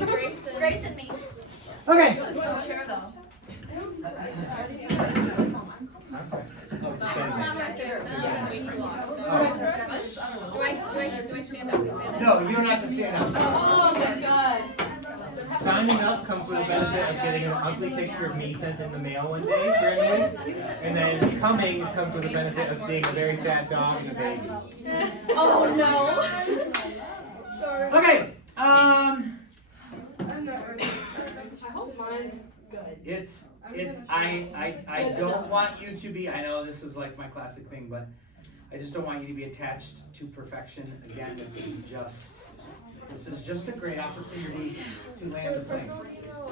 Grace and me. Okay. Sure though. No, you don't have to stand up. Oh my God. Signing up comes with the benefit of getting an ugly picture of me sent in the mail one day randomly, and then coming comes with the benefit of seeing a very fat dog and a baby. Oh no. Okay. I'm not ready. I hope mine's good. I don't want you to be, I know this is like my classic thing, but I just don't want you to be attached to perfection. Again, this is just a great opportunity to land the plane.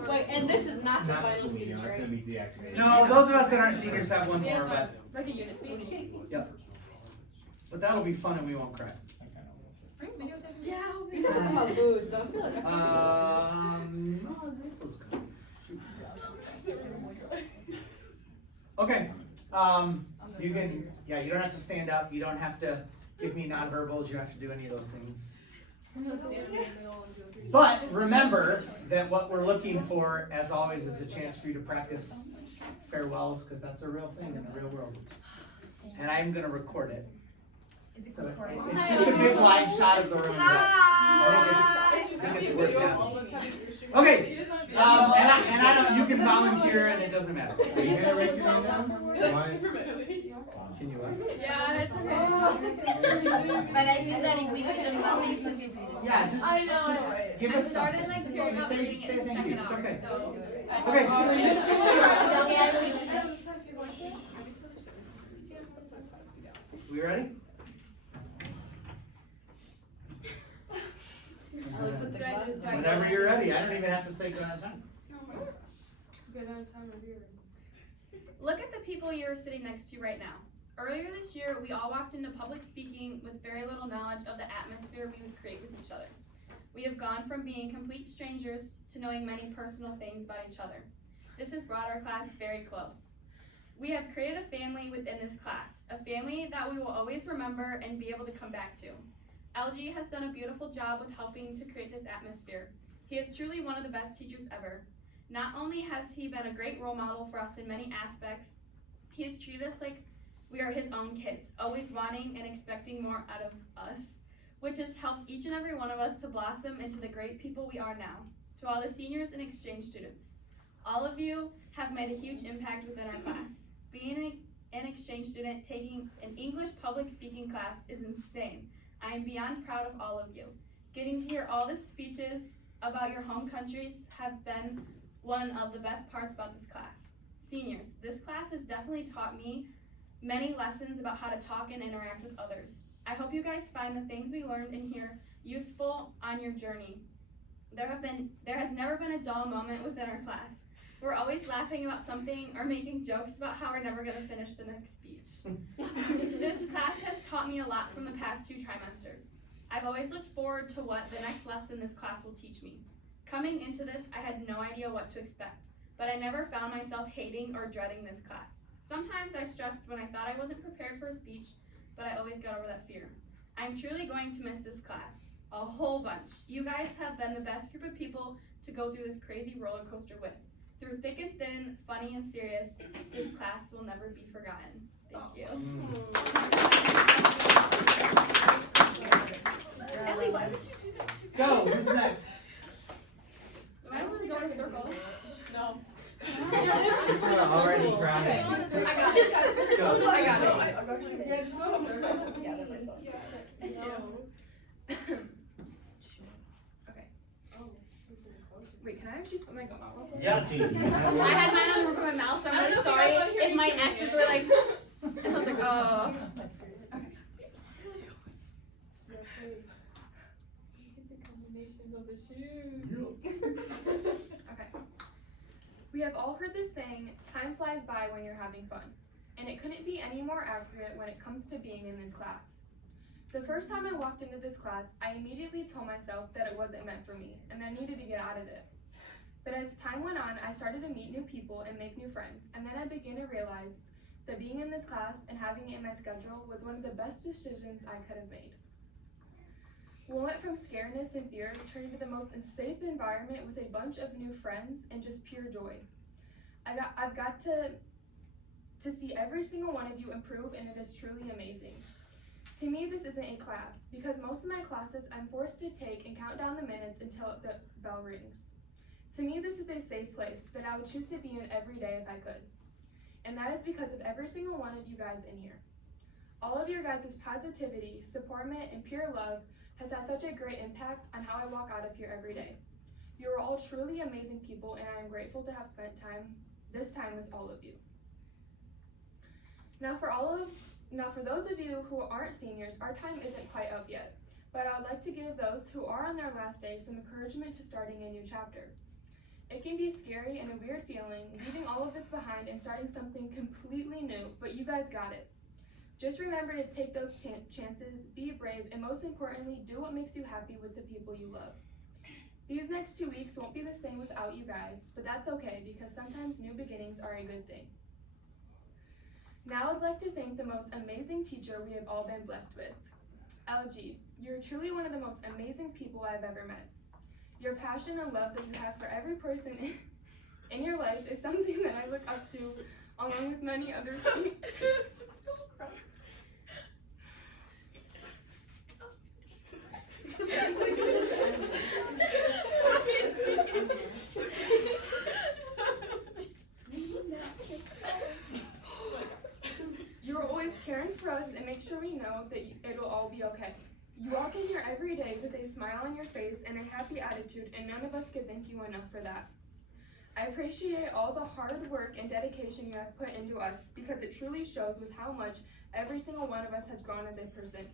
Wait, and this is not the Not final school speech, meeting, it's right? gonna be deactivated. No, those of us that aren't seniors have one more, but Like a unit speech. yep. But that'll be fun and we won't cry. Yeah, we said something about food, so I feel like No, those good. Okay, you can, yeah, you don't have to stand up, you don't have to give me nonverbals, you don't have to do any of those things. But remember that what we're looking for, as always, is a chance for you to practice farewells, because that's a real thing in the real world. And I'm gonna record it. So it's just a big wide shot of the room, but I think it's worth it. Okay, and I know you can volunteer and it doesn't matter. Are you gonna write your name down? Why? Can you what? Yeah, it's okay. But I feel that we could have always Yeah, just give us started something. like tearing up Say reading it thank second you, it's hour, okay. so. We ready? I like put the glasses on. Whenever you're ready, I don't even have to say go on time. Look at the people you're sitting next to right now. Earlier this year, we all walked into public speaking with very little knowledge of the atmosphere we would create with each other. We have gone from being complete strangers to knowing many personal things about each other. This has brought our class very close. We have created a family within this class, a family that we will always remember and be able to come back to. LG has done a beautiful job with helping to create this atmosphere. He is truly one of the best teachers ever. Not only has he been a great role model for us in many aspects, he has treated us like we are his own kids, always wanting and expecting more out of us, which has helped each and every one of us to blossom into the great people we are now. To all the seniors and exchange students, all of you have made a huge impact within our class. Being an exchange student taking an English public speaking class is insane. I am beyond proud of all of you. Getting to hear all the speeches about your home countries have been one of the best parts about this class. Seniors, this class has definitely taught me many lessons about how to talk and interact with others. I hope you guys find the things we learned in here useful on your journey. There has never been a dull moment within our class. We're always laughing about something or making jokes about how we're never gonna finish the next speech. This class has taught me a lot from the past 2 trimesters. I've always looked forward to what the next lesson this class will teach me. Coming into this, I had no idea what to expect, but I never found myself hating or dreading this class. Sometimes I stressed when I thought I wasn't prepared for a speech, but I always got over that fear. I'm truly going to miss this class, a whole bunch. You guys have been the best group of people to go through this crazy roller coaster with. Through thick and thin, funny and serious, this class will never be forgotten. Thank you. Ellie, why would you do that? Go, who's next? I want to go in a circle. No. We're already drowning. I got it. Let's just Go. go. I got it. Yeah, just go in a circle. Yeah, that myself. Me too. Okay. Wait, can I actually spit my gum out real quick? Yes. I had mine on the roof of my mouth, so I'm I don't really know if you sorry guys wanna hear if me my chewing S's it. were like, and I was like, oh. Okay. We have all heard this saying, time flies by when you're having fun. And it couldn't be any more accurate when it comes to being in this class. The first time I walked into this class, I immediately told myself that it wasn't meant for me and that I needed to get out of it. But as time went on, I started to meet new people and make new friends, and then I began to realize that being in this class and having it in my schedule was one of the best decisions I could have made. We went from scaredness and fear to the most unsafe environment with a bunch of new friends and just pure joy. I've got to see every single one of you improve, and it is truly amazing. To me, this isn't a class, because most of my classes I'm forced to take and count down the minutes until the bell rings. To me, this is a safe place that I would choose to be in every day if I could. And that is because of every single one of you guys in here. All of your guys' positivity, supportment, and pure love has had such a great impact on how I walk out of here every day. You are all truly amazing people, and I am grateful to have spent this time with all of you. Now for those of you who aren't seniors, our time isn't quite up yet, but I would like to give those who are on their last day some encouragement to starting a new chapter. It can be scary and a weird feeling, leaving all of this behind and starting something completely new, but you guys got it. Just remember to take those chances, be brave, and most importantly, do what makes you happy with the people you love. These next 2 weeks won't be the same without you guys, but that's okay because sometimes new beginnings are a good thing. Now I'd like to thank the most amazing teacher we have all been blessed with. LG, you're truly one of the most amazing people I've ever met. Your passion and love that you have for every person in your life is something that I look up to, along with many other things. You're always caring for us and make sure we know that it'll all be okay. You walk in here every day with a smile on your face and a happy attitude, and none of us could thank you enough for that. I appreciate all the hard work and dedication you have put into us because it truly shows with how much every single one of us has grown as a person,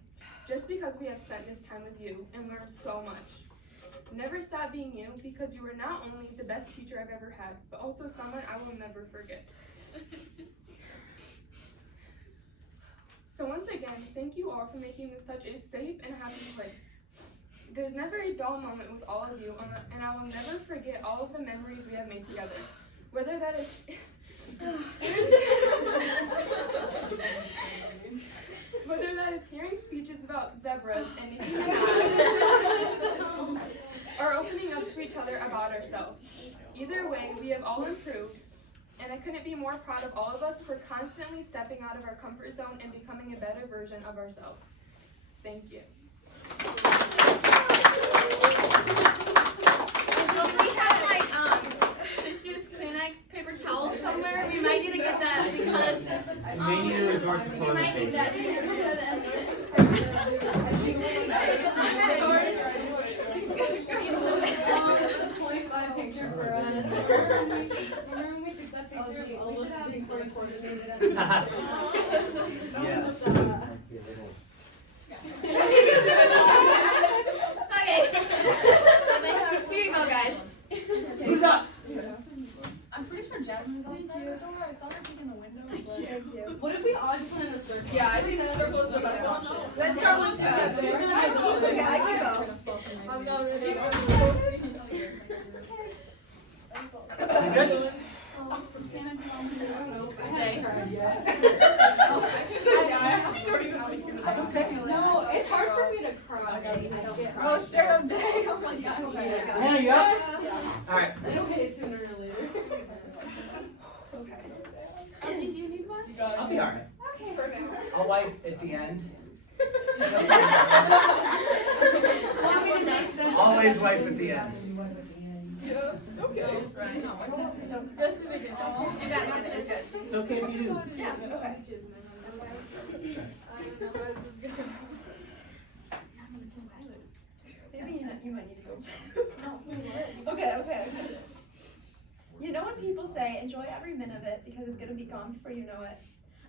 just because we have spent this time with you and learned so much. Never stop being you because you are not only the best teacher I've ever had, but also someone I will never forget. So once again, thank you all for making this such a safe and happy place. There's never a dull moment with all of you, and I will never forget all of the memories we have made together. Whether that is whether that is hearing speeches about zebras and Nicki Minaj, or opening up to each other about ourselves. Either way, we have all improved, and I couldn't be more proud of all of us for constantly stepping out of our comfort zone and becoming a better version of ourselves. Thank you. Don't we have tissues, Kleenex, paper towels somewhere? We might need to get that because You may need to resort to we toilet might need that. Picture for us. Remember when we took that picture of all of us sitting for recorded? Yes. Okay. Here you go, guys. Who's up? I'm pretty sure Jasmine's on side. Don't worry, I saw her peeking the window. But what if we all just went in a circle? Yeah, I think the circle is the best option. Let's start with that. We're gonna make a circle. Okay, I can go. I'm not ready. You good? She said, yeah, I actually don't even know. It's okay. No, it's hard for me to cry. I don't get Oh, straight up day. Oh my god. Hannah, you up? Alright. It's okay sooner or later. Okay. Do you need one? I'll be alright. Okay. Perfect. I'll wipe at the end. Always wipe at the end. Yeah. Okay. Right. Just to make it double. You got it. It's good. It's okay if you do. Yeah. Okay. Maybe you might need to go. Okay. You know when people say, enjoy every minute of it because it's going to be gone before you know it?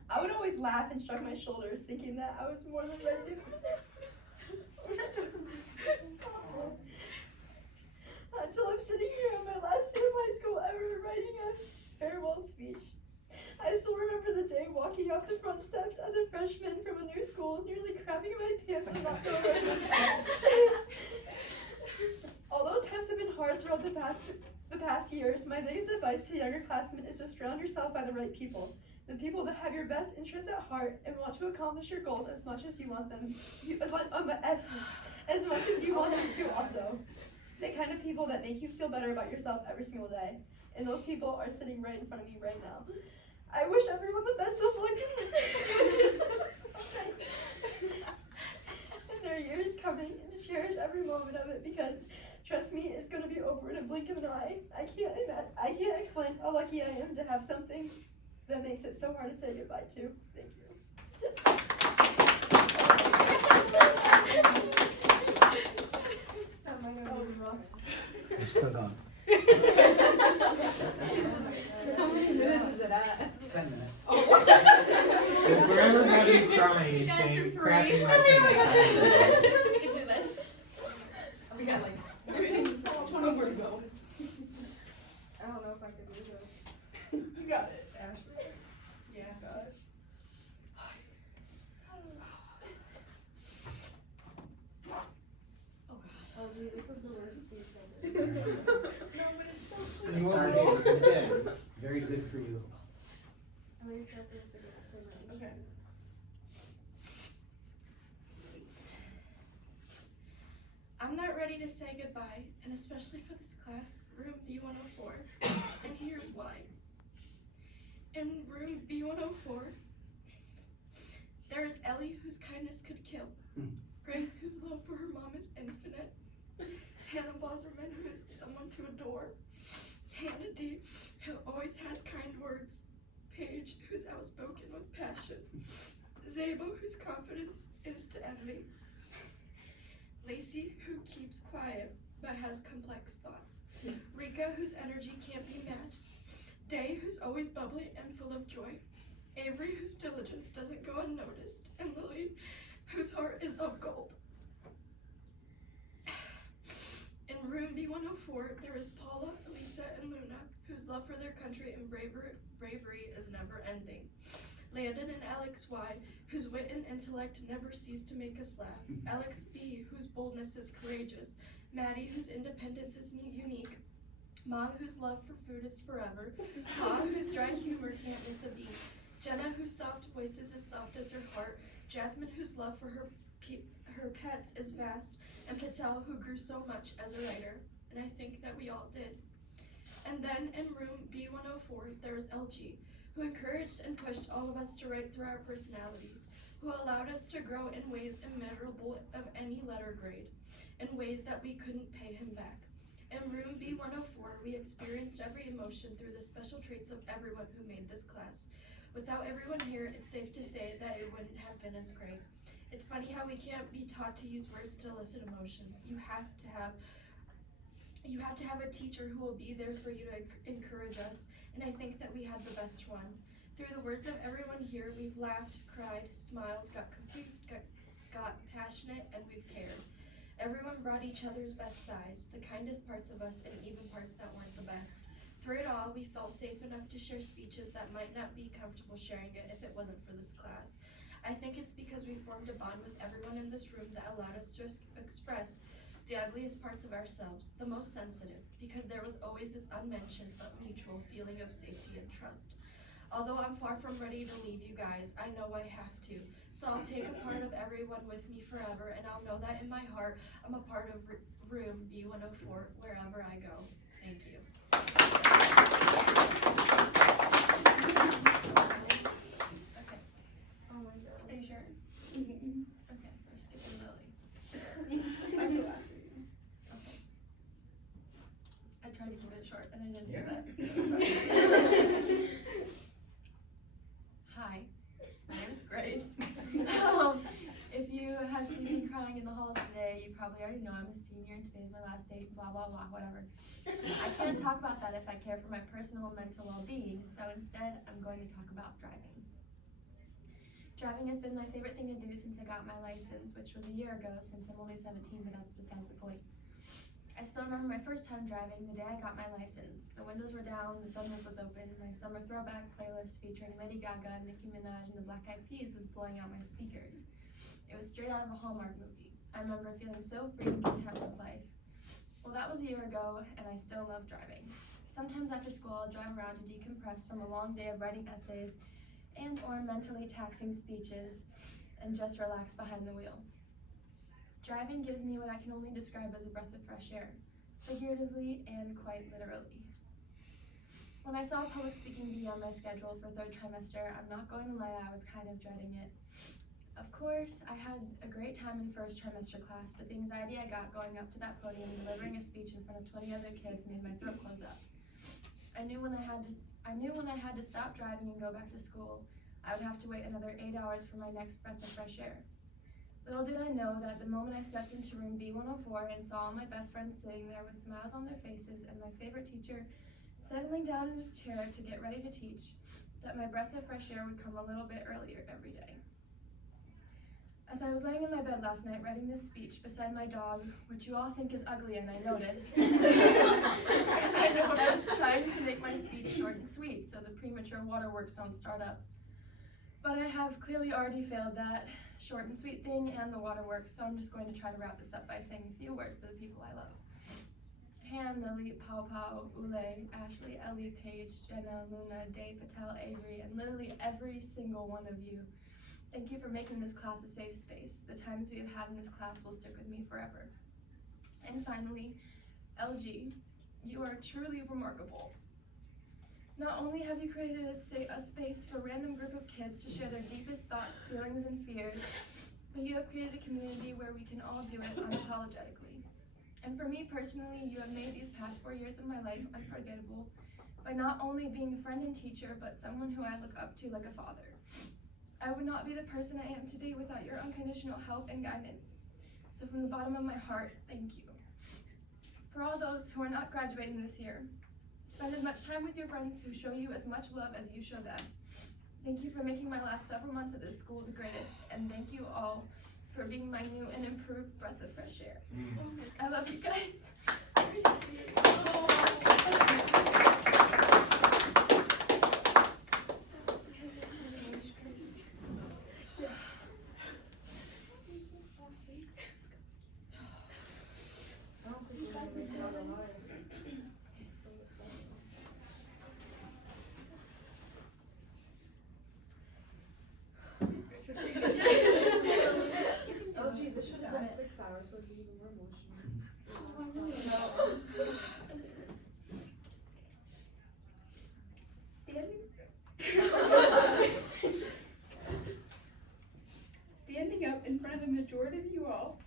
I would always laugh and shrug my shoulders thinking that I was more than ready. Until I'm sitting here on my last day of high school ever writing a farewell speech. I still remember the day walking up the front steps as a freshman from a new school, nearly crapping my pants and not knowing what to expect. Although times have been hard throughout the past years, my biggest advice to younger classmen is to surround yourself by the right people. The people that have your best interests at heart and want to accomplish your goals as much as you want them. as much as you want them to also. The kind of people that make you feel better about yourself every single day. And those people are sitting right in front of me right now. I wish everyone the best of luck in their years coming, and to cherish every moment of it, because trust me, it's gonna be over in a blink of an eye. I can't explain how lucky I am to have something that makes it so hard to say goodbye to. Thank you. You're still going. How many minutes is it at? 10 minutes. If we're ever gonna be crying and saying, cracking my pants. We can do this. We got like 13, 20 more to go. I don't know if I can do this. You got it. Ashley? Yeah. Gosh. Oh gee, this is the worst speech No, but it's so sweet. You won't be able to do it. Very good for you. At least after a cigarette. Okay. I'm not ready to say goodbye, and especially for this class, room B104, and here's why. In room B104, there is Ellie, whose kindness could kill, Grace, whose love for her mom is infinite, Hannah Boserman, who is someone to adore, Hannah D, who always has kind words, Paige, who's outspoken with passion, Zabo, whose confidence is to envy, Lacey, who keeps quiet but has complex thoughts, Rika, whose energy can't be matched, Day, who's always bubbly and full of joy, Avery, whose diligence doesn't go unnoticed, and Lily, whose heart is of gold. In room B104, there is Paula, Lisa, and Luna, whose love for their country and bravery is never ending. Landon and Alex Y, whose wit and intellect never cease to make us laugh. Alex B, whose boldness is courageous. Maddie, whose independence is unique. Mog, whose love for food is forever. Bob, whose dry humor can't miss a beat. Jenna, whose soft voice is as soft as her heart. Jasmine, whose love for her pets is vast. And Patel, who grew so much as a writer. And I think that we all did. And then in room B104, there is LG, who encouraged and pushed all of us to write through our personalities, who allowed us to grow in ways immeasurable of any letter grade, in ways that we couldn't pay him back. In room B104, we experienced every emotion through the special traits of everyone who made this class. Without everyone here, it's safe to say that it wouldn't have been as great. It's funny how we can't be taught to use words to elicit emotions. You have to have a teacher who will be there for you to encourage us, and I think that we had the best one. Through the words of everyone here, we've laughed, cried, smiled, got confused, got passionate, and we've cared. Everyone brought each other's best sides, the kindest parts of us, and even parts that weren't the best. Through it all, we felt safe enough to share speeches that might not be comfortable sharing it if it wasn't for this class. I think it's because we formed a bond with everyone in this room that allowed us to express the ugliest parts of ourselves, the most sensitive, because there was always this unmentioned but mutual feeling of safety and trust. Although I'm far from ready to leave you guys, I know I have to. So I'll take a part of everyone with me forever, and I'll know that in my heart, I'm a part of room B104 wherever I go. Thank you. Okay. Oh my god. Are you sure? Okay, we're skipping Lily. I go after you. Okay. I tried to keep it short and I didn't do that. Hi, my name's Grace. If you have seen me crying in the halls today, you probably already know I'm a senior and today's my last day, blah blah blah, whatever. I can't talk about that if I care for my personal and mental well-being, so instead I'm going to talk about driving. Driving has been my favorite thing to do since I got my license, which was a year ago since I'm only 17, but that's besides the point. I still remember my first time driving, the day I got my license. The windows were down, the sunroof was open, my summer throwback playlist featuring Lady Gaga, Nicki Minaj, and the Black Eyed Peas was blowing out my speakers. It was straight out of a Hallmark movie. I remember feeling so free and content with life. Well, that was a year ago, and I still love driving. Sometimes after school, I'll drive around to decompress from a long day of writing essays and or mentally taxing speeches and just relax behind the wheel. Driving gives me what I can only describe as a breath of fresh air, figuratively and quite literally. When I saw public speaking be on my schedule for third trimester, I'm not going to lie, I was kind of dreading it. Of course, I had a great time in first trimester class, but the anxiety I got going up to that podium and delivering a speech in front of 20 other kids made my throat close up. I knew when I had to stop driving and go back to school, I would have to wait another 8 hours for my next breath of fresh air. Little did I know that the moment I stepped into room B104 and saw all my best friends sitting there with smiles on their faces and my favorite teacher settling down in his chair to get ready to teach, that my breath of fresh air would come a little bit earlier every day. As I was laying in my bed last night writing this speech beside my dog, which you all think is ugly and I noticed, I was trying to make my speech short and sweet so the premature waterworks don't start up. But I have clearly already failed that short and sweet thing and the waterworks, so I'm just going to try to wrap this up by saying a few words to the people I love. Han, Lily, Pau Pau, Ule, Ashley, Ellie, Paige, Jenna, Luna, Day, Patel, Avery, and literally every single one of you. Thank you for making this class a safe space. The times we have had in this class will stick with me forever. And finally, LG, you are truly remarkable. Not only have you created a space for a random group of kids to share their deepest thoughts, feelings, and fears, but you have created a community where we can all do it unapologetically. And for me personally, you have made these past 4 years of my life unforgettable by not only being a friend and teacher, but someone who I look up to like a father. I would not be the person I am today without your unconditional help and guidance. So from the bottom of my heart, thank you. For all those who are not graduating this year, spend as much time with your friends who show you as much love as you show them. Thank you for making my last several months at this school the greatest, and thank you all for being my new and improved breath of fresh air. I love you guys. LG, this should have been 6 hours, so it'd be even more emotional. Standing up in front of the majority of you all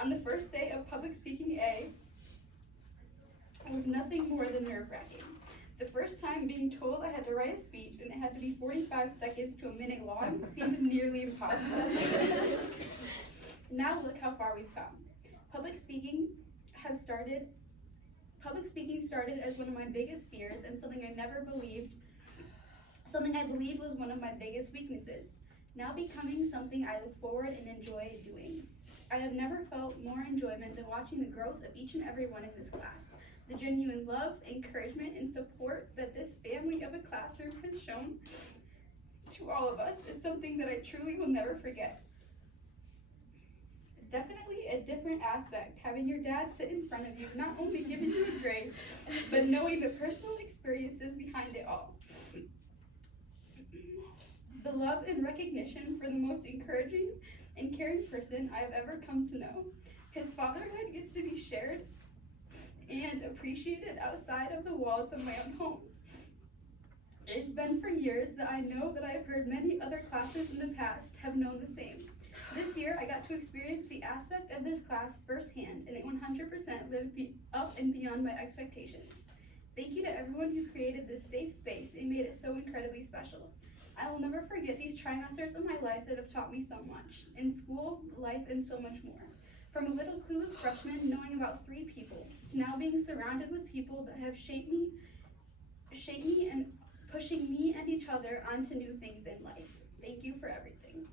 on the first day of Public Speaking A was nothing more than nerve-wracking. The first time being told I had to write a speech and it had to be 45 seconds to a minute long seemed nearly impossible. Now look how far we've come. Public speaking started as one of my biggest fears and something I believed was one of my biggest weaknesses, now becoming something I look forward and enjoy doing. I have never felt more enjoyment than watching the growth of each and every one in this class. The genuine love, encouragement, and support that this family of a classroom has shown to all of us is something that I truly will never forget. Definitely a different aspect, having your dad sit in front of you, not only giving you a grade, but knowing the personal experiences behind it all. The love and recognition for the most encouraging and caring person I have ever come to know. His fatherhood gets to be shared and appreciated outside of the walls of my own home. It's been for years that I know that I have heard many other classes in the past have known the same. This year, I got to experience the aspect of this class firsthand, and it 100% lived up and beyond my expectations. Thank you to everyone who created this safe space and made it so incredibly special. I will never forget these trimesters of my life that have taught me so much, in school, life, and so much more. From a little clueless freshman knowing about 3 people, to now being surrounded with people that have shaped me and pushing me and each other onto new things in life. Thank you for everything.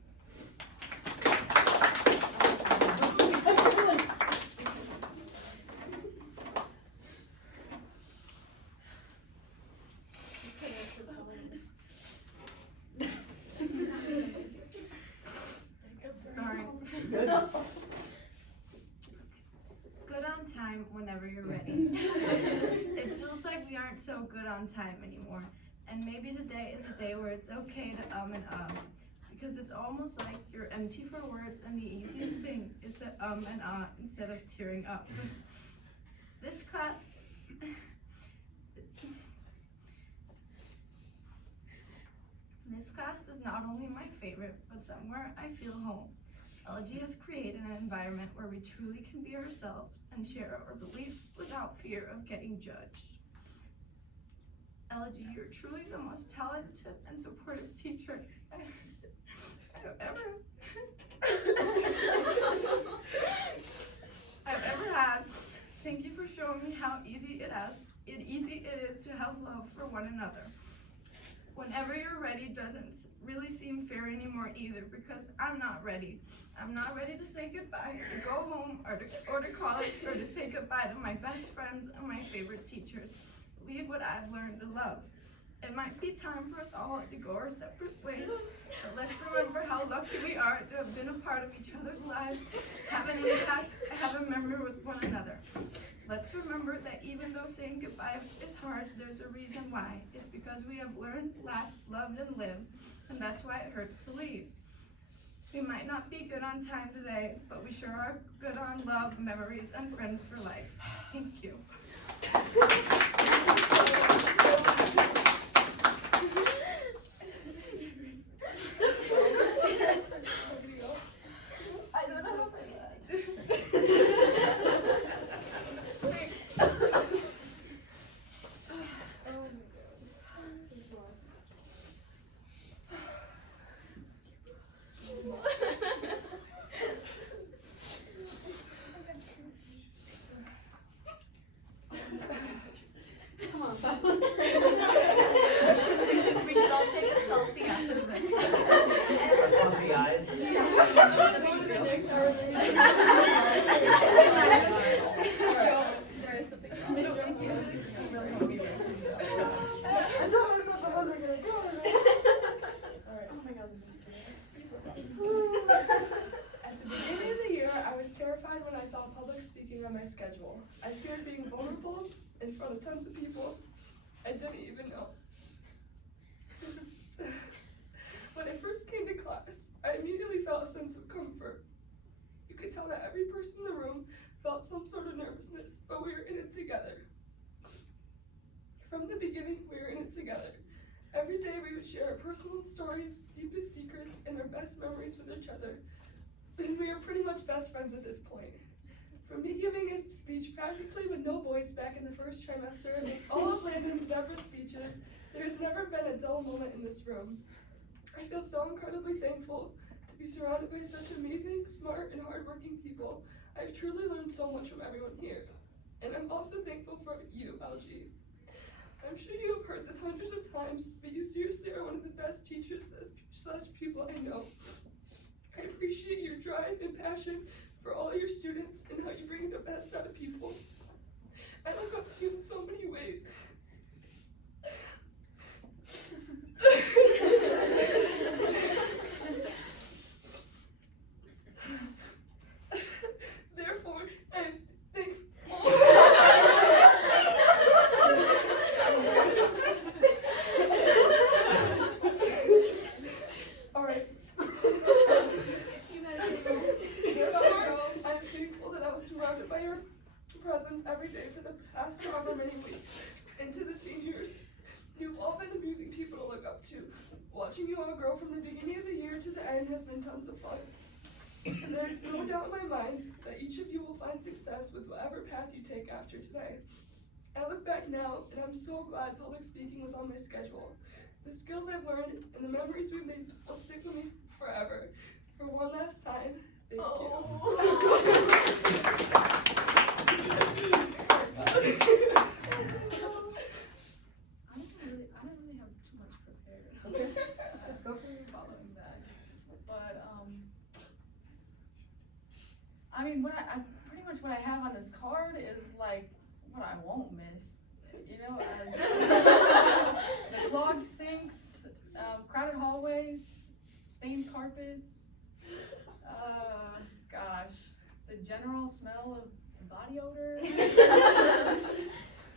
Good on time whenever you're ready. It feels like we aren't so good on time anymore, and maybe today is a day where it's okay to and because it's almost like you're empty for words and the easiest thing is to and instead of tearing up. This class is not only my favorite, but somewhere I feel home. LG has created an environment where we truly can be ourselves and share our beliefs without fear of getting judged. LG, you're truly the most talented and supportive teacher I've ever had. Thank you for showing me how easy it is to have love for one another. Whenever you're ready doesn't really seem fair anymore either, because I'm not ready. I'm not ready to say goodbye, to go home, or to college, or to say goodbye to my best friends and my favorite teachers. Leave what I've learned to love. It might be time for us all to go our separate ways, but let's remember how lucky we are to have been a part of each other's lives, have an impact, have a memory with one another. Let's remember that even though saying goodbye is hard, there's a reason why. It's because we have learned, laughed, loved, and lived, and that's why it hurts to leave. We might not be good on time today, but we sure are good on love, memories, and friends for life. Thank you. I don't know if Come on, We should all take a selfie after this. Puffy eyes. There is something wrong. No, thank you. I really hope you I told myself I wasn't gonna go. Alright, oh my god, this is At the beginning of the year, I was terrified when I saw public speaking on my schedule. I feared being vulnerable in front of tons of people I didn't even know. When I first came to class, I immediately felt a sense of comfort. You could tell that every person in the room felt some sort of nervousness, but we were in it together. From the beginning, we were in it together. Every day we would share our personal stories, deepest secrets, and our best memories with each other. And we are pretty much best friends at this point. From me giving a speech practically with no voice back in the first trimester, and all of Landon's Zebra's speeches, there's never been a dull moment in this room. I feel so incredibly thankful to be surrounded by such amazing, smart, and hardworking people. I've truly learned so much from everyone here. And I'm also thankful for you, LG. I'm sure you have heard this hundreds of times, but you seriously are one of the best teachers slash people I know. I appreciate your drive and passion for all your students and how you bring the best out of people. I look up to you in so many ways. Therefore, I'm thankful. Alright. I'm thankful that I was surrounded by your presence every day for the past however many weeks. And to the seniors, you've all been amazing people to look up to. Watching you all grow from the beginning of the year to the end has been tons of fun. And there is no doubt in my mind that each of you will find success with whatever path you take after today. I look back now, and I'm so glad public speaking was on my schedule. The skills I've learned and the memories we've made will stick with me forever. For one last time, thank I don't really have too much prepared. Just go for your following that. But I mean, pretty much what I have on this card is like what I won't miss. You know, the clogged sinks, crowded hallways, stained carpets. Gosh, the general smell of body odor.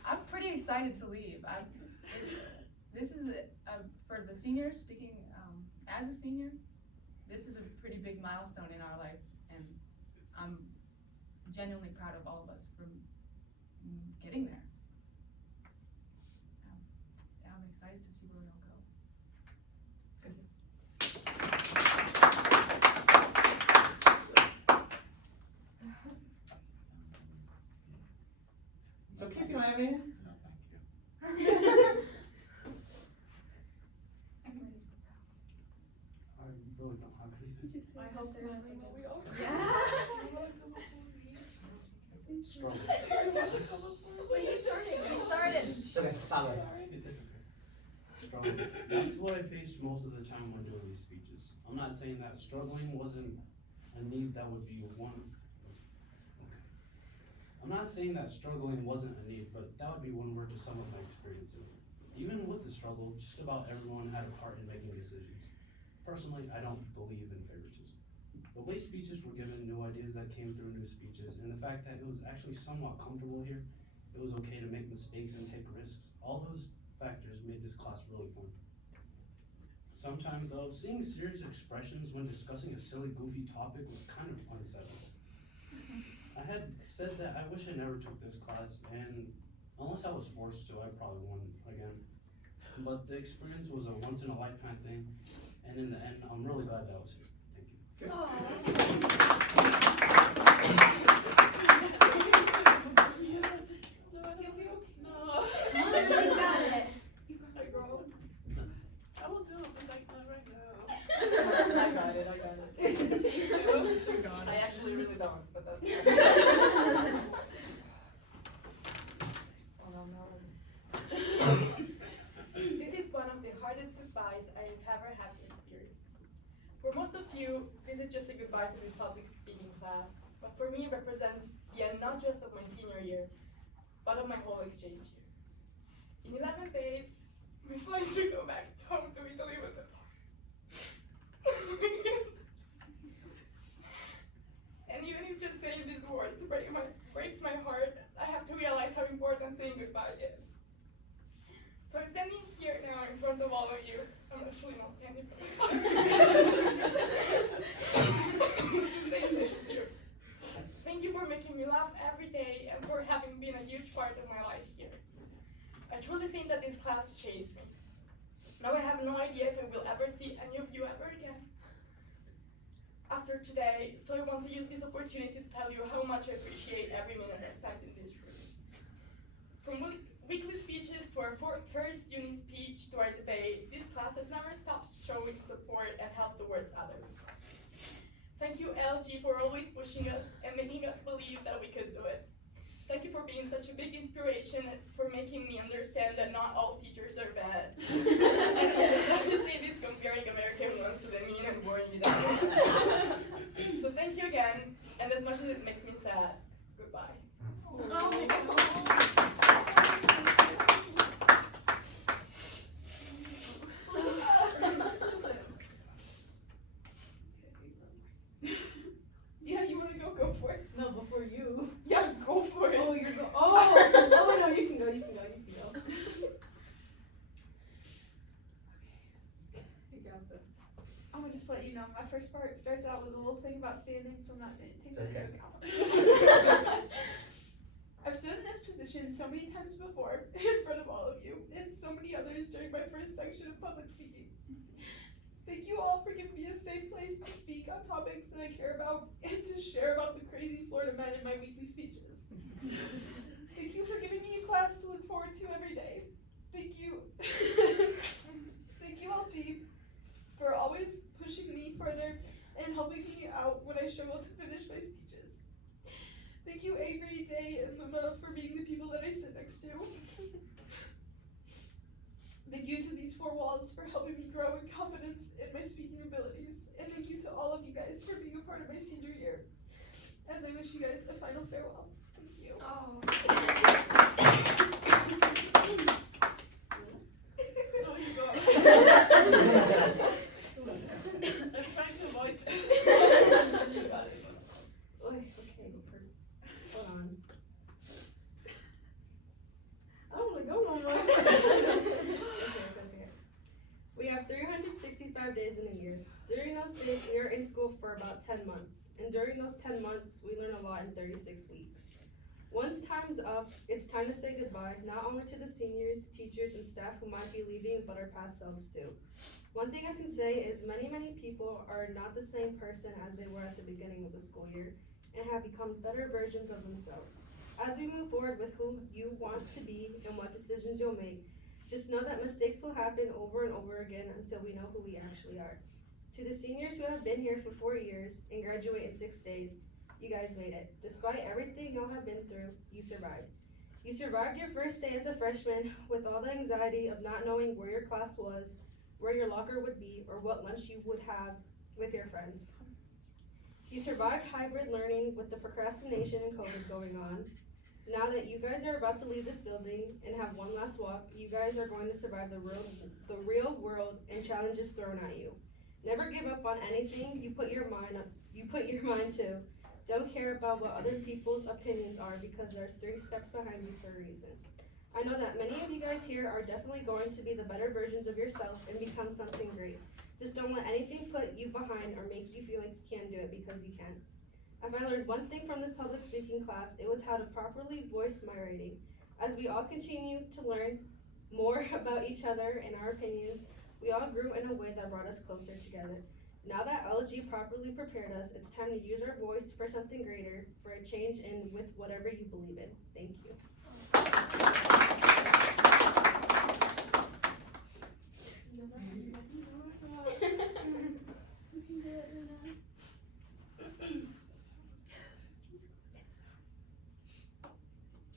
I'm pretty excited to leave. This is for the seniors, speaking as a senior, this is a pretty big milestone in our life, and I'm genuinely proud of all of us for getting there. Yeah, I'm excited to see where we all go. It's okay if you don't have any. I really don't have anything. I hope smiling while we all. Struggle. Wait, he started. It's okay, follow it. Struggle. That's what I faced most of the time when doing these speeches. I'm not saying that struggling wasn't a need that would be one. Okay. I'm not saying that struggling wasn't a need, but that would be one word to sum up my experiences. Even with the struggle, just about everyone had a part in making decisions. Personally, I don't believe in favoritism. The way speeches were given, new ideas that came through new speeches, and the fact that it was actually somewhat comfortable here, it was okay to make mistakes and take risks. All those factors made this class really fun. Sometimes though, seeing serious expressions when discussing a silly, goofy topic was kind of unsettling. I had said that I wish I never took this class, and unless I was forced to, I probably wouldn't again. But the experience was a once-in-a-lifetime thing, and in the end, I'm really glad that I was here. Thank you. I will do it, but like not right now. I got it. I actually really don't, but that's fine. This is one of the hardest goodbyes I've ever had to experience. For most of you, this is just a goodbye to this public speaking class, but for me it represents the end not just of my senior year, but of my whole exchange year. In 11 days, we fly to go back home to Italy with them. And even if just saying these words breaks my heart, I have to realize how important saying goodbye is. So I'm standing here now in front of all of you. I'm actually not standing for this. Say thank you. Thank you for making me laugh every day and for having been a huge part of my life here. I truly think that this class changed me. Now I have no idea if I will ever see any of you ever again after today, so I want to use this opportunity to tell you how much I appreciate every minute I spent in this room. From weekly speeches to our first uni speech to our debate, this class has never stopped showing support and help towards others. Thank you, LG, for always pushing us and making us believe that we could do it. Thank you for being such a big inspiration and for making me understand that not all teachers are bad. And not to say this comparing American ones to the mean and boring without. So thank you again, and as much as it makes me sad, goodbye. Oh my Yeah, you wanna go for it. No, before you. Yeah, go for it. Oh, you're go. Oh no, you can go. You got this. I'm gonna just let you know, my first part starts out with a little thing about standing, so I'm not saying take It's that okay. into account. I've stood in this position so many times before, in front of all of you, and so many others during my first section of public speaking. Thank you all for giving me a safe place to speak on topics that I care about and to share about the crazy Florida men in my weekly speeches. Thank you for giving me a class to look forward to every day. Thank you. Thank you, LG, for always pushing me further and helping me out when I struggle to finish my speeches. Thank you, Avery, Day, and Luna for being the people that I sit next to. Thank you to these four walls for helping me grow in confidence in my speaking abilities. And thank you to all of you guys for being a part of my senior year. As I wish you guys a final farewell. Thank you. Oh. Oh, you go. I'm trying to avoid this. You got it. Okay, go first. Hold on. I don't wanna go no more. Okay. We have 365 days in a year. During those days, we are in school for about 10 months, and during those 10 months, we learn a lot in 36 weeks. Once time's up, it's time to say goodbye, not only to the seniors, teachers, and staff who might be leaving, but our past selves too. One thing I can say is many people are not the same person as they were at the beginning of the school year, and have become better versions of themselves. As we move forward with who you want to be and what decisions you'll make, just know that mistakes will happen over and over again until we know who we actually are. To the seniors who have been here for 4 years and graduate in 6 days, you guys made it. Despite everything y'all have been through, you survived. You survived your first day as a freshman with all the anxiety of not knowing where your class was, where your locker would be, or what lunch you would have with your friends. You survived hybrid learning with the procrastination and COVID going on. Now that you guys are about to leave this building and have one last walk, you guys are going to survive the real world and challenges thrown at you. Never give up on anything you put your mind to. Don't care about what other people's opinions are because they're 3 steps behind you for a reason. I know that many of you guys here are definitely going to be the better versions of yourself and become something great. Just don't let anything put you behind or make you feel like you can't do it because you can. If I learned one thing from this public speaking class, it was how to properly voice my writing. As we all continue to learn more about each other and our opinions, we all grew in a way that brought us closer together. Now that LG properly prepared us, it's time to use our voice for something greater, for a change and with whatever you believe in. Thank you.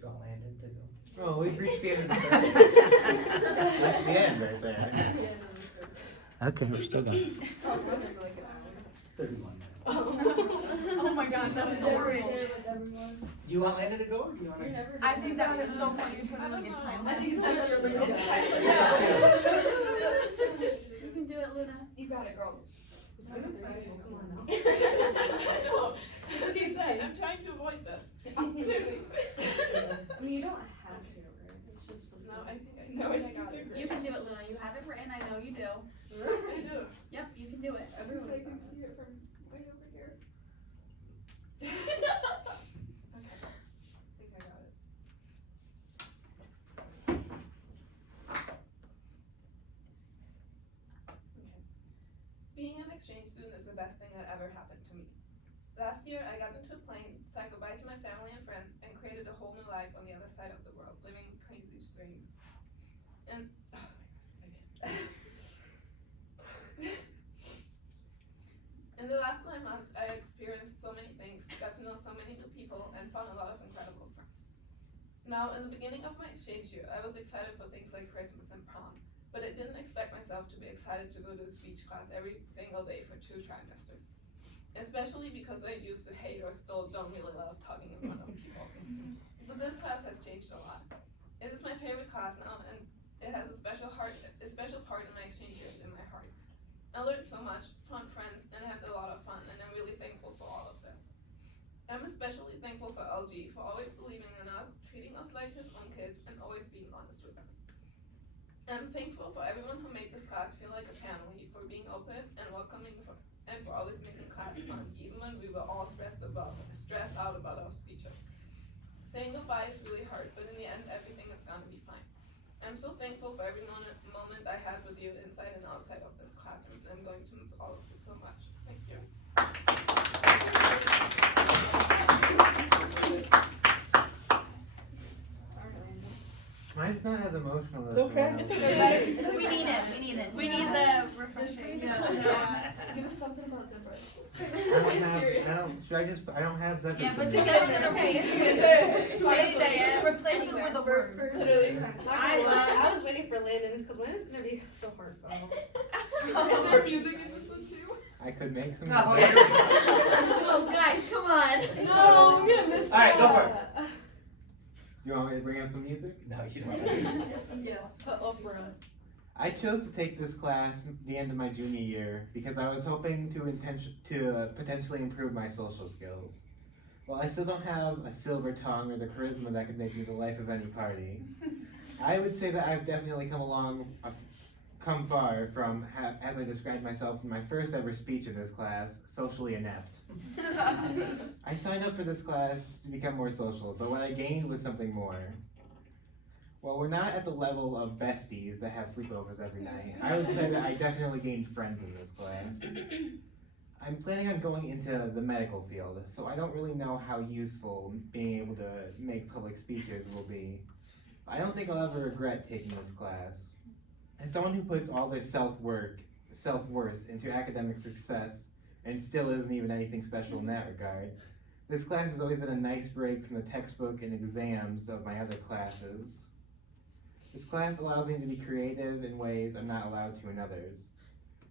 You want Landon to go? Oh, we've reached the end of the circle. That's the end right there. Okay, we're still going. Oh, mine is like an 31. Oh my god, the storage. Do you want Landon to go or do you want to? I think that was so funny to put it like a time. I think it's actually hour. You can do it, Luna. You got it, girl. I'm excited. Come on now. That's insane. I'm trying to avoid this. I mean, you don't have to, right? It's just for No, I think I No, I got think it. You can do it, Luna. You have it written. I know you do. I do. Yep, you can do it. Everyone I can see it from way over here. Okay. I think I got it. Okay. Being an exchange student is the best thing that ever happened to me. Last year, I got into a plane, said goodbye to my family and friends, and created a whole new life on the other side of the world, living with crazy strangers. And, oh my gosh, in the last 9 months, I experienced so many things, got to know so many new people, and found a lot of incredible friends. Now, in the beginning of my exchange year, I was excited for things like Christmas and prom, but I didn't expect myself to be excited to go to a speech class every single day for 2 trimesters. Especially because I used to hate or still don't really love talking in front of people. But this class has changed a lot. It is my favorite class now, and it has a special part in my exchange year in my heart. I learned so much, found friends, and had a lot of fun, and I'm really thankful for all of this. I'm especially thankful for LG for always believing in us, treating us like his own kids, and always being honest with us. I'm thankful for everyone who made this class feel like a family, for being open and welcoming, and for always making class fun, even when we were all stressed out about our speeches. Saying goodbye is really hard, but in the end, everything is gonna be fine. I'm so thankful for every moment I had with you inside and outside of this classroom, and I'm going to miss all of this so much. Thank you. Mine's not as emotional as It's okay. mine. It's okay. We need it. We need it. We need the refreshing. Give us something about zebras. I don't have such Yeah, a but thing. together, okay. Say it. Replace it with a word. Literally. I was waiting for Landon's because Landon's gonna be so heartfelt. Is there music in this one too? I could make some. No, music. Oh, guys, come on. No, I'm gonna miss Alright, go for it. Do you want me to bring up some music? No, you don't. Yes. Put Oprah. I chose to take this class the end of my junior year because I was hoping to potentially improve my social skills. While I still don't have a silver tongue or the charisma that could make me the life of any party, I would say that I've definitely come come far from, as I described myself in my first ever speech in this class, socially inept. I signed up for this class to become more social, but what I gained was something more. While we're not at the level of besties that have sleepovers every night, I would say that I definitely gained friends in this class. I'm planning on going into the medical field, so I don't really know how useful being able to make public speeches will be. I don't think I'll ever regret taking this class. As someone who puts all their self-worth into academic success and still isn't even anything special in that regard, this class has always been a nice break from the textbook and exams of my other classes. This class allows me to be creative in ways I'm not allowed to in others.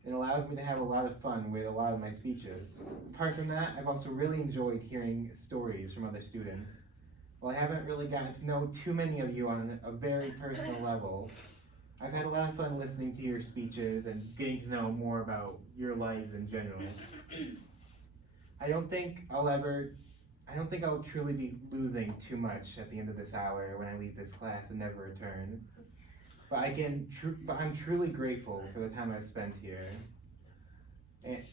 It allows me to have a lot of fun with a lot of my speeches. Apart from that, I've also really enjoyed hearing stories from other students. While I haven't really gotten to know too many of you on a very personal level, I've had a lot of fun listening to your speeches and getting to know more about your lives in general. I don't think I'll truly be losing too much at the end of this hour when I leave this class and never return. But I'm truly grateful for the time I've spent here. And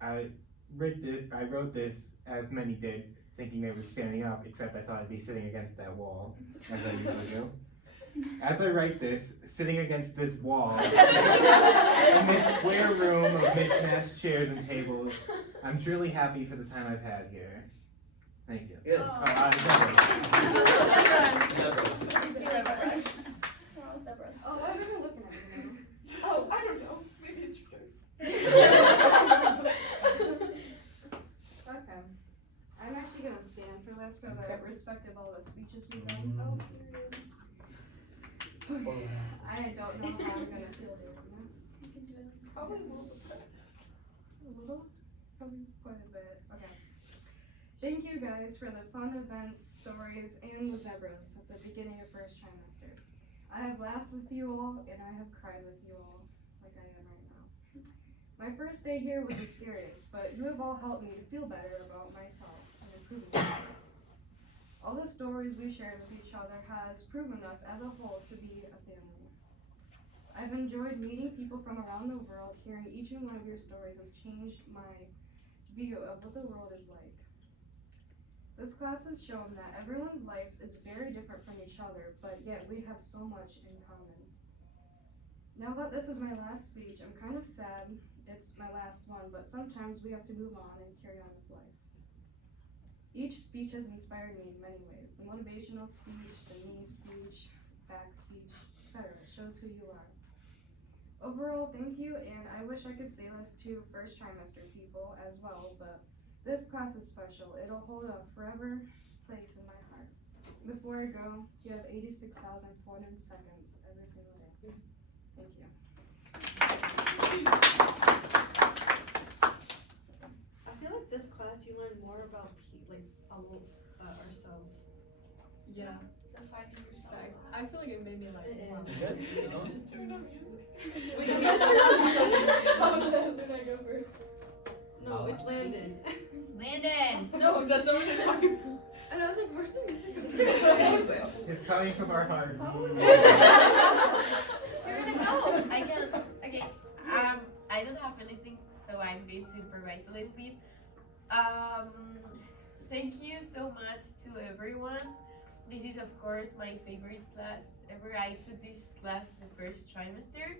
I wrote this, as many did, thinking I was standing up, except I thought I'd be sitting against that wall, as I usually do. As I write this, sitting against this wall, in this square room of mismatched chairs and tables, I'm truly happy for the time I've had here. Thank you. Good. Oh, why is everyone looking at me? Oh, I don't know. Maybe it's your turn. Okay. I'm actually gonna stand for this for the respect of all the speeches we've done. Oh, period. I don't know how I'm gonna feel doing this. You can do it. Probably a little depressed. A little? Probably quite a bit. Okay. Thank you guys for the fun events, stories, and the zebras at the beginning of first trimester. I have laughed with you all, and I have cried with you all, like I am right now. My first day here was the scariest, but you have all helped me to feel better about myself and improving myself. All the stories we shared with each other has proven us as a whole to be a family. I've enjoyed meeting people from around the world. Hearing each and one of your stories has changed my view of what the world is like. This class has shown that everyone's lives is very different from each other, but yet we have so much in common. Now that this is my last speech, I'm kind of sad. It's my last one, but sometimes we have to move on and carry on with life. Each speech has inspired me in many ways. The motivational speech, the me speech, fact speech, etc. shows who you are. Overall, thank you, and I wish I could say this to first trimester people as well, but this class is special. It'll hold a forever place in my heart. Before I go, you have 86,400 seconds every single day. Thank you. I feel like this class you learn more about ourselves. Yeah. It's a 5-year Thanks. I feel like it made me like, wow. Good. Just do it on music. Wait, can you Oh, then I go first. No, it's Landon. Landon! No, that's not what you're talking about. And I was like, where's the music? It's coming from our hearts. You're gonna go. Okay. I don't have anything, so I'm going to improvise a little bit. Thank you so much to everyone. This is of course my favorite class ever. I took this class the first trimester.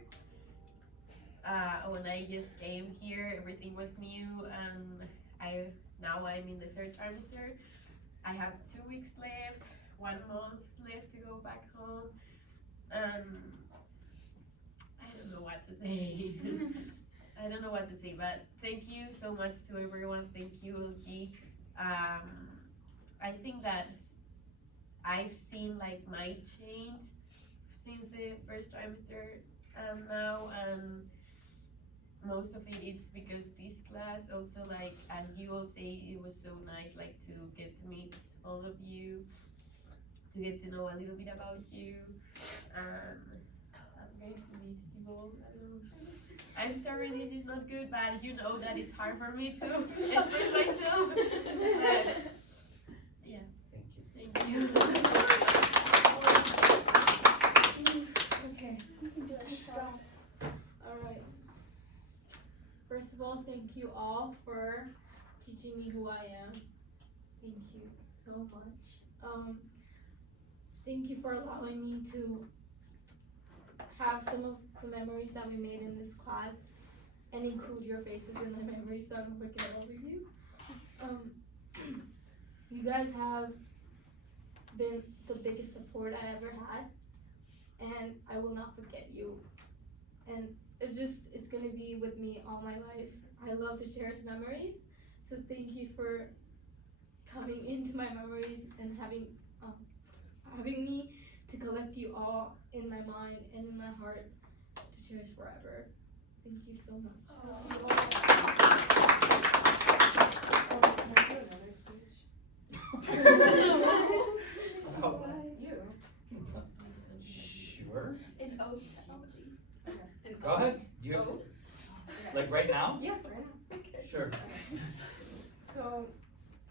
When I just came here, everything was new, and now I'm in the 3rd trimester. I have 2 weeks left, 1 month left to go back home. I don't know what to say. I don't know what to say, but thank you so much to everyone. Thank you, G. I think that I've seen like my change since the 1st trimester and now, and most of it is because this class also, like as you all say, it was so nice like to get to meet all of you, to get to know a little bit about you, and I'm going to miss you all. I'm sorry this is not good, but you know that it's hard for me to express myself. But, yeah. Thank you. Okay. You can do it. all, thank you all for teaching me who I am. Thank you so much. Thank you for allowing me to have some of the memories that we made in this class and include your faces in my memories so I don't forget all of you. You guys have been the biggest support I ever had, and I will not forget you. And it's gonna be with me all my life. I love to cherish memories, so thank you for coming into my memories and having me to collect you all in my mind and in my heart to cherish forever. Thank you so much. Thank you all. Sure. Is O technology? Go ahead. You. Like right now? Yeah, right now. Okay. Sure. So,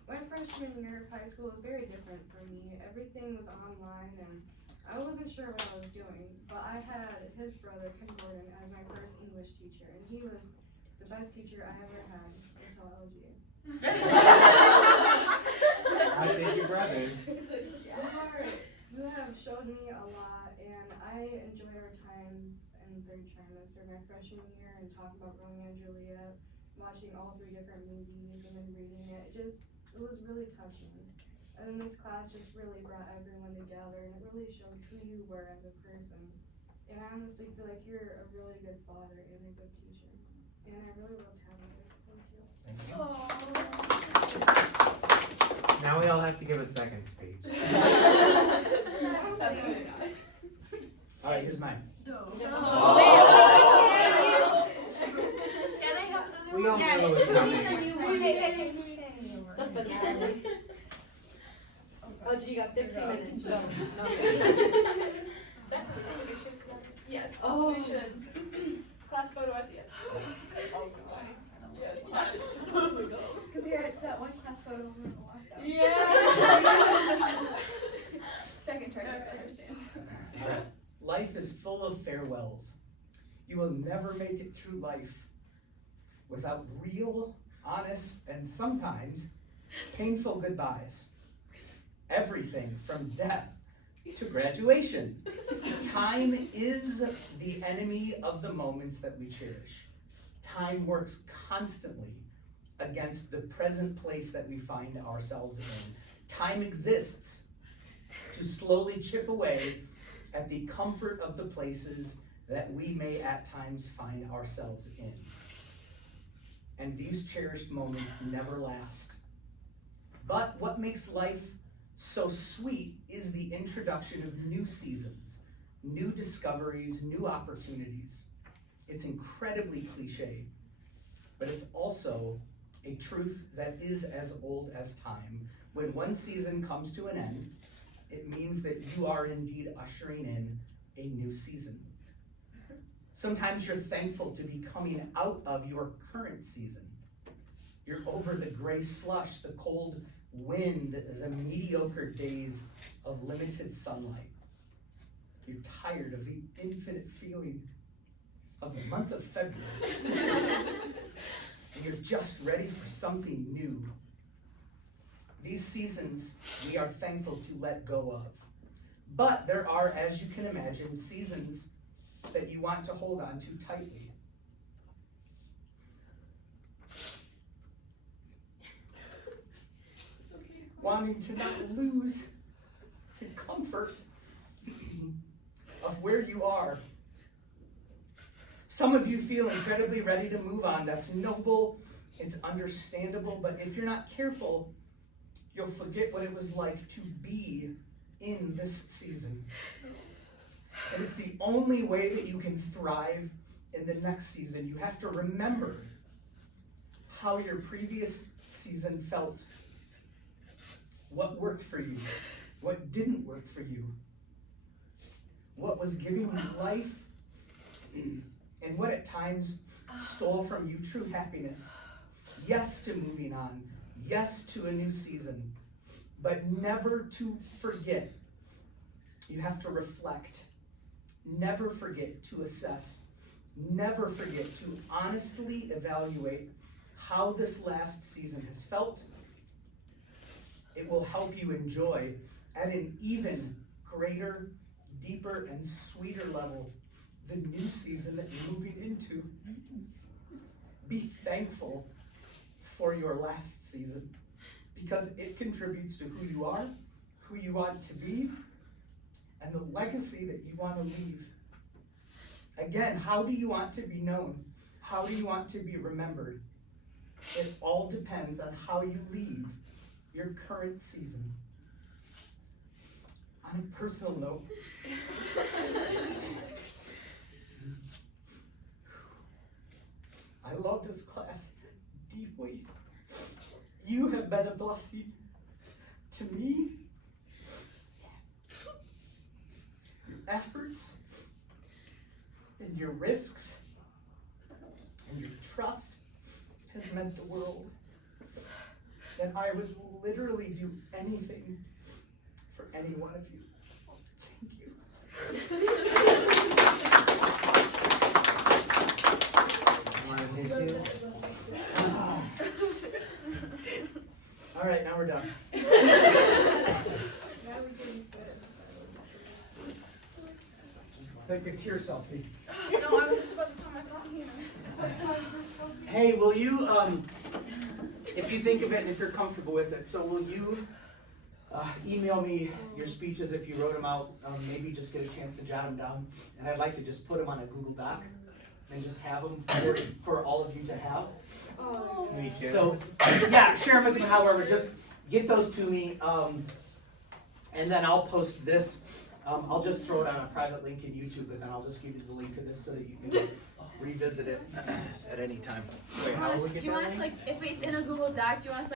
my freshman year of high school was very different for me. Everything was online and I wasn't sure what I was doing, but I had his brother, Kim Gordon, as my first English teacher, and he was the best teacher I ever had until LG. I think your brothers. You have showed me a lot, and I enjoyed our times in third trimester, my freshman year, and talking about Romeo and Juliet, watching all 3 different movies, and then reading it. It was really touching. And then this class just really brought everyone together, and it really showed who you were as a person. And I honestly feel like you're a really good father and a good teacher. And I really loved having you. Thank you. Now we all have to give a second speech. All right, here's mine. No. Oh. Can I have another We all one? know it was coming. The finale. Oh, you got 15 minutes. No. Yes. Oh. We should. Class photo at the end. Oh god. Yes. Compare it to that one class photo when we were locked out. Yeah. Second try to understand. Life is full of farewells. You will never make it through life without real, honest, and sometimes painful goodbyes. Everything from death to graduation. Time is the enemy of the moments that we cherish. Time works constantly against the present place that we find ourselves in. Time exists to slowly chip away at the comfort of the places that we may at times find ourselves in. And these cherished moments never last. But what makes life so sweet is the introduction of new seasons, new discoveries, new opportunities. It's incredibly cliche, but it's also a truth that is as old as time. When one season comes to an end, it means that you are indeed ushering in a new season. Sometimes you're thankful to be coming out of your current season. You're over the gray slush, the cold wind, the mediocre days of limited sunlight. You're tired of the infinite feeling of the month of February. And you're just ready for something new. These seasons we are thankful to let go of. But there are, as you can imagine, seasons that you want to hold on to tightly. Wanting to not lose the comfort of where you are. Some of you feel incredibly ready to move on. That's noble, it's understandable, but if you're not careful, you'll forget what it was like to be in this season. And it's the only way that you can thrive in the next season. You have to remember how your previous season felt. What worked for you? What didn't work for you? What was giving you life? And what at times stole from you true happiness? Yes to moving on. Yes to a new season. But never to forget. You have to reflect. Never forget to assess never forget to honestly evaluate how this last season has felt. It will help you enjoy at an even greater, deeper, and sweeter level the new season that you're moving into. Be thankful for your last season because it contributes to who you are, who you want to be, and the legacy that you want to leave. Again, how do you want to be known? How do you want to be remembered? It all depends on how you leave your current season. On a personal note, I love this class deeply. You have been a blessing to me. Your efforts and your risks and your trust has meant the world. And I would literally do anything for any one of you. Thank you. All right, now we're done. Take a tear selfie. No, I was just about to put my phone here. Hey, will you, if you think of it and if you're comfortable with it, so will you email me your speeches if you wrote them out, maybe just get a chance to jot them down, and I'd like to just put them on a Google Doc and just have them for all of you to have. Oh. Me too. So, yeah, share them with me however, just get those to me, and then I'll post this. I'll just throw it on a private link in YouTube, and then I'll just give you the link to this so that you can revisit it at any time. Wait, how will we Do get you that want us link? like, if it's in a Google Doc, do you want us